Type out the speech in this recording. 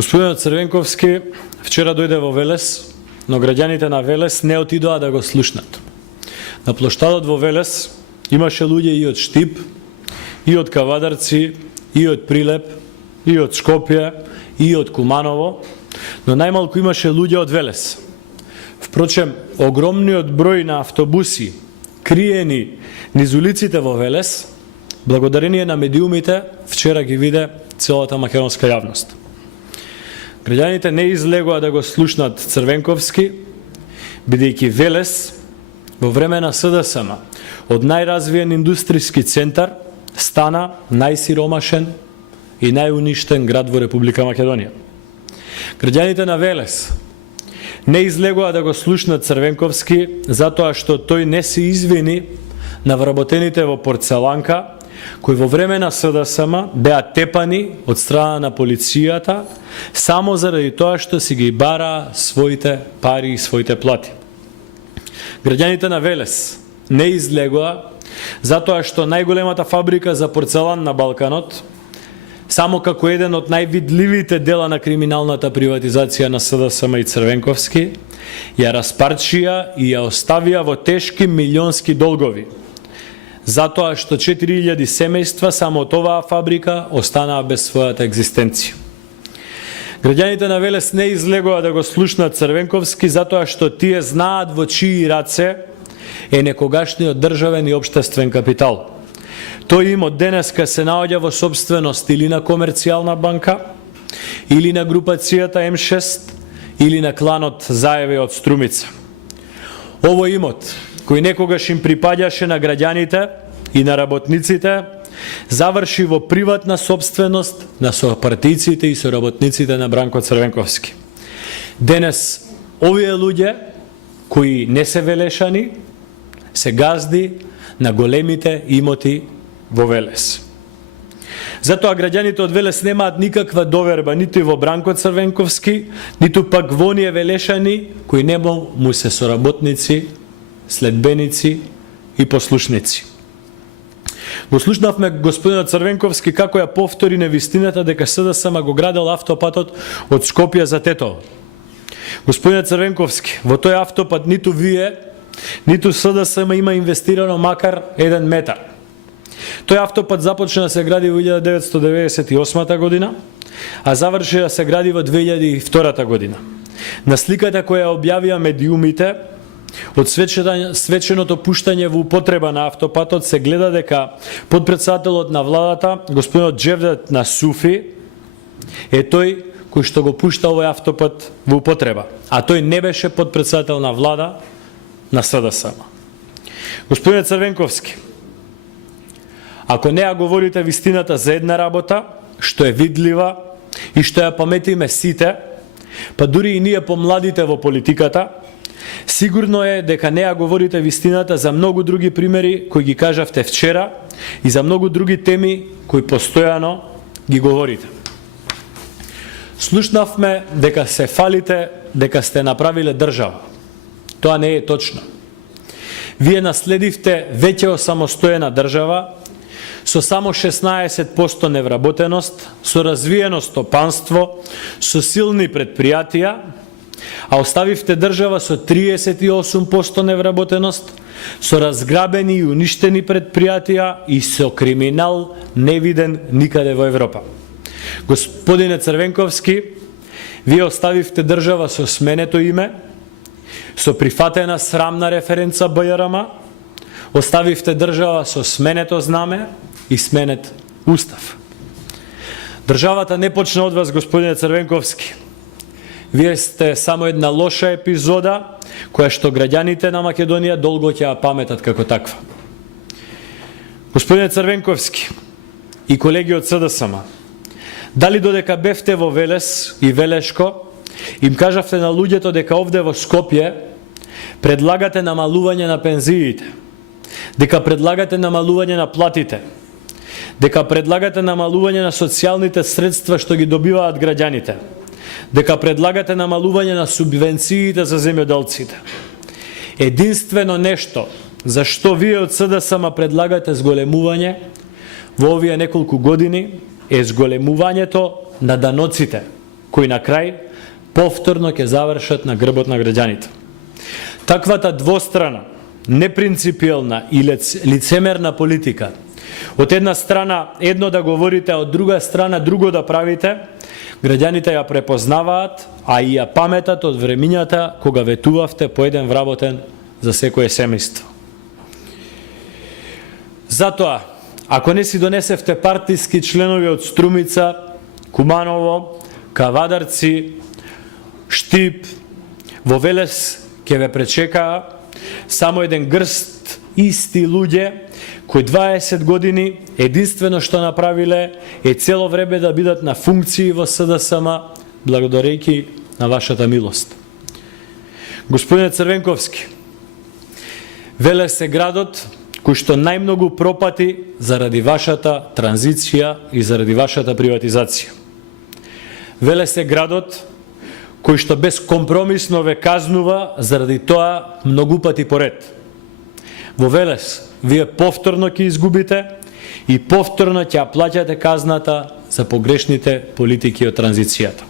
Господинот Црвенковски вчера дојде во Велес, но граѓаните на Велес не отидоа да го слушнат. На плоштадот во Велес имаше луѓе и од Штип, и од Кавадарци, и од Прилеп, и од Скопје, и од Куманово, но најмалку имаше луѓе од Велес. Впрочем, огромниот број на автобуси криени низ улиците во Велес, благодарение на медиумите, вчера ги виде целата македонска јавност. Граѓаните не излегоа да го слушнат Црвенковски, бидејќи Велес во време на СДСМ од најразвиен индустријски центар стана најсиромашен и најуништен град во Република Македонија. Граѓаните на Велес не излегоа да го слушнат Црвенковски затоа што тој не се извини на вработените во Порцеланка, кои во време на СДСМ беа тепани од страна на полицијата само заради тоа што си ги бара своите пари и своите плати. Граѓаните на Велес не излегоа затоа што најголемата фабрика за порцелан на Балканот, само како еден од највидливите дела на криминалната приватизација на СДСМ и Црвенковски, ја распарчија и ја оставија во тешки милионски долгови, затоа што 4000 семејства само од оваа фабрика останаа без својата екзистенција. Граѓаните на Велес не излегоа да го слушнат Црвенковски затоа што тие знаат во чии раце е некогашниот државен и општествен капитал. Тој имот денеска се наоѓа во собственост или на комерцијална банка, или на групацијата М6, или на кланот Заеве од Струмица. Овој имот, кој некогаш им припаѓаше на граѓаните и на работниците, заврши во приватна собственост на сопартијците и соработниците на Бранко Црвенковски. Денес, овие луѓе, кои не се велешани, се газди на големите имоти во Велес. Затоа граѓаните од Велес немаат никаква доверба ниту во Бранко Црвенковски, ниту пак во оние велешани кои не му се соработници, следбеници и послушници. Го слушнавме господинот Црвенковски како ја повтори невистината дека СДСМ го градел автопатот од Скопје за Тетово. Господинот Црвенковски, во тој автопат ниту вие, ниту СДСМ има инвестирано макар 1 метар. Тој автопат започна да се гради во 1998 година, а заврши да се гради во 2002 година. На сликата која објавија медиумите, од свеченото пуштање во употреба на автопатот се гледа дека подпредседателот на владата, господинот Джевдет Насуфи, е тој кој што го пушта овој автопат во употреба, а тој не беше подпредседател на влада на СДСМ. Господине Црвенковски, ако не ја говорите вистината за една работа, што е видлива и што ја паметиме сите, па дури и ние помладите во политиката, сигурно е дека не ја говорите вистината за многу други примери кои ги кажавте вчера и за многу други теми кои постојано ги говорите. Слушнавме дека се фалите дека сте направиле држава. Тоа не е точно. Вие наследивте веќе осамостоена држава со само 16% невработеност, со развиено стопанство, со силни предпријатија, а оставивте држава со 38% невработеност, со разграбени и уништени предпријатија и со криминал невиден никаде во Европа. Господине Црвенковски, вие оставивте држава со сменето име, со прифатена срамна референца БЈРМ, оставивте држава со сменето знаме и сменет устав. Државата не почна од вас, господине Црвенковски. Вие сте само една лоша епизода, која што граѓаните на Македонија долго ќе ја паметат како таква. Господине Црвенковски и колеги од СДСМ, дали додека бевте во Велес и Велешко, им кажавте на луѓето дека овде во Скопје предлагате намалување на пензиите, дека предлагате намалување на платите, дека предлагате намалување на социјалните средства што ги добиваат граѓаните, дека предлагате намалување на субвенциите за земјоделците. Единствено нешто за што вие од СДСМ предлагате зголемување во овие неколку години е зголемувањето на даноците, кои на крај повторно ќе завршат на грбот на граѓаните. Таквата двострана, непринципиелна и лицемерна политика, од една страна едно да говорите, а од друга страна друго да правите, граѓаните ја препознаваат, а и ја паметат од времињата кога ветувавте по еден вработен за секое семејство. Затоа, ако не си донесевте партиски членови од Струмица, Куманово, Кавадарци, Штип, во Велес ќе ве пречекаа само еден грст исти луѓе кои 20 години единствено што направиле е цело време да бидат на функции во СДСМ благодарејќи на вашата милост. Господине Црвенковски, Велес е градот кој што најмногу пропати заради вашата транзиција и заради вашата приватизација. Велес е градот кој што безкомпромисно ве казнува заради тоа многу пати поред. Во Велес вие повторно ќе изгубите и повторно ќе ја плаќате казната за погрешните политики од транзицијата.